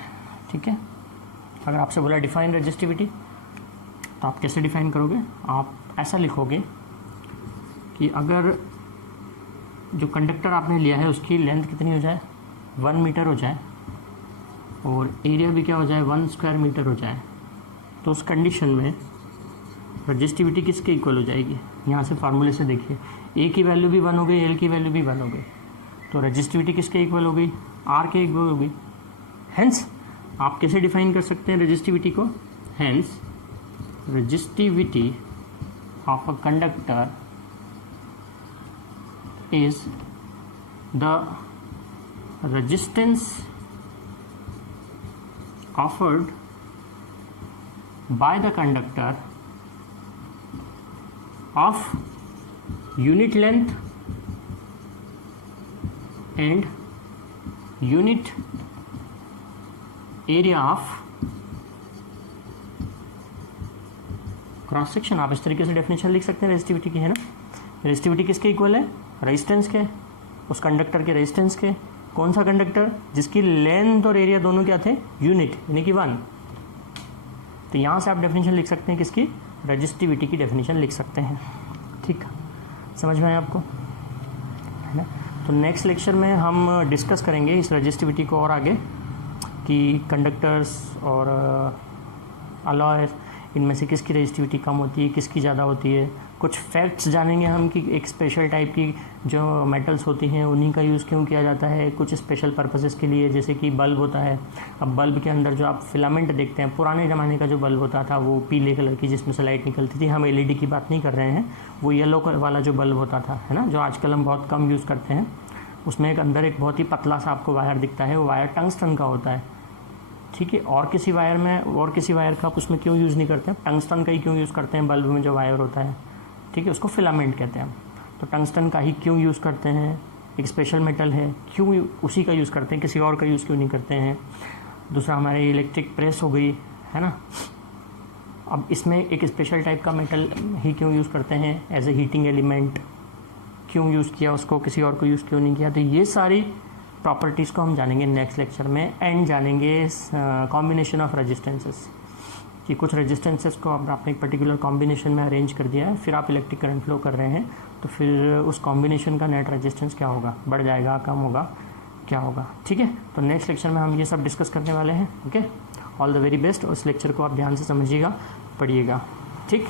ठीक है, अगर आपसे बोला डिफाइन रेजिस्टिविटी, तो आप कैसे डिफाइन करोगे, आप ऐसा लिखोगे कि अगर जो कंडक्टर आपने लिया है उसकी लेंथ कितनी हो जाए, 1 मीटर हो जाए, और एरिया भी क्या हो जाए, 1 स्क्वायर मीटर हो जाए, तो उस कंडीशन में रेजिस्टिविटी किसके इक्वल हो जाएगी। यहाँ से फार्मूले से देखिए, ए की वैल्यू भी 1 हो गई, एल की वैल्यू भी 1 हो गई, तो रेजिस्टिविटी किसके इक्वल हो गई, आर के इक्वल हो गई। हेंस आप कैसे डिफाइन कर सकते हैं रेजिस्टिविटी को, hence resistivity of a conductor is the resistance offered by the conductor of unit length and unit area of cross section. आप इस तरीके से डेफिनेशन लिख सकते हैं रेजिस्टिविटी की, है ना। रेजिस्टिविटी किसके इक्वल है? रेजिस्टेंस के, उस कंडक्टर के रेजिस्टेंस के। कौन सा कंडक्टर? जिसकी लेंथ और एरिया दोनों क्या थे? यूनिट, यानी कि 1। तो यहाँ से आप डेफिनेशन लिख सकते हैं किसकी? रेजिस्टिविटी की डेफिनेशन लिख सकते हैं। ठीक, समझ में आया आपको, है ना। तो नेक्स्ट लेक्चर में हम डिस्कस करेंगे इस रेजिस्टिविटी को और आगे, कि कंडक्टर्स और अलॉय, इनमें से किसकी रेजिस्टिविटी कम होती है, किसकी ज़्यादा होती है। कुछ फैक्ट्स जानेंगे हम कि एक स्पेशल टाइप की जो मेटल्स होती हैं उन्हीं का यूज़ क्यों किया जाता है, कुछ स्पेशल पर्पसेस के लिए, जैसे कि बल्ब होता है। अब बल्ब के अंदर जो आप फिलामेंट देखते हैं, पुराने ज़माने का जो बल्ब होता था वो पीले कलर की जिसमें से लाइट निकलती थी, हम एलईडी की बात नहीं कर रहे हैं, वो येलो वाला जो बल्ब होता था, है ना, जो आजकल हम बहुत कम यूज़ करते हैं। उसमें एक अंदर एक बहुत ही पतला सा आपको वायर दिखता है, वो वायर टंगस्टन का होता है। ठीक है, और किसी वायर में, और किसी वायर का आप उसमें क्यों यूज़ नहीं करते हैं? टंगस्टन का ही क्यों यूज़ करते हैं बल्ब में जो वायर होता है? ठीक है, उसको फिलामेंट कहते हैं। तो टंगस्टन का ही क्यों यूज़ करते हैं? एक स्पेशल मेटल है, क्यों उसी का यूज़ करते हैं, किसी और का यूज़ क्यों नहीं करते हैं? दूसरा हमारे इलेक्ट्रिक प्रेस हो गई, है ना। अब इसमें एक स्पेशल टाइप का मेटल ही क्यों यूज़ करते हैं एज ए हीटिंग एलिमेंट? क्यों यूज़ किया उसको, किसी और को यूज़ क्यों नहीं किया? तो ये सारी प्रॉपर्टीज़ को हम जानेंगे नेक्स्ट लेक्चर में। एंड जानेंगे कॉम्बिनेशन ऑफ रेजिस्टेंसेस, कि कुछ रेजिस्टेंसेस को आपने एक पर्टिकुलर कॉम्बिनेशन में अरेंज कर दिया है, फिर आप इलेक्ट्रिक करंट फ्लो कर रहे हैं, तो फिर उस कॉम्बिनेशन का नेट रेजिस्टेंस क्या होगा, बढ़ जाएगा, कम होगा, क्या होगा। ठीक है, तो नेक्स्ट लेक्चर में हम ये सब डिस्कस करने वाले हैं। Okay, all the very best. उस लेक्चर को आप ध्यान से समझिएगा, पढ़िएगा। ठीक।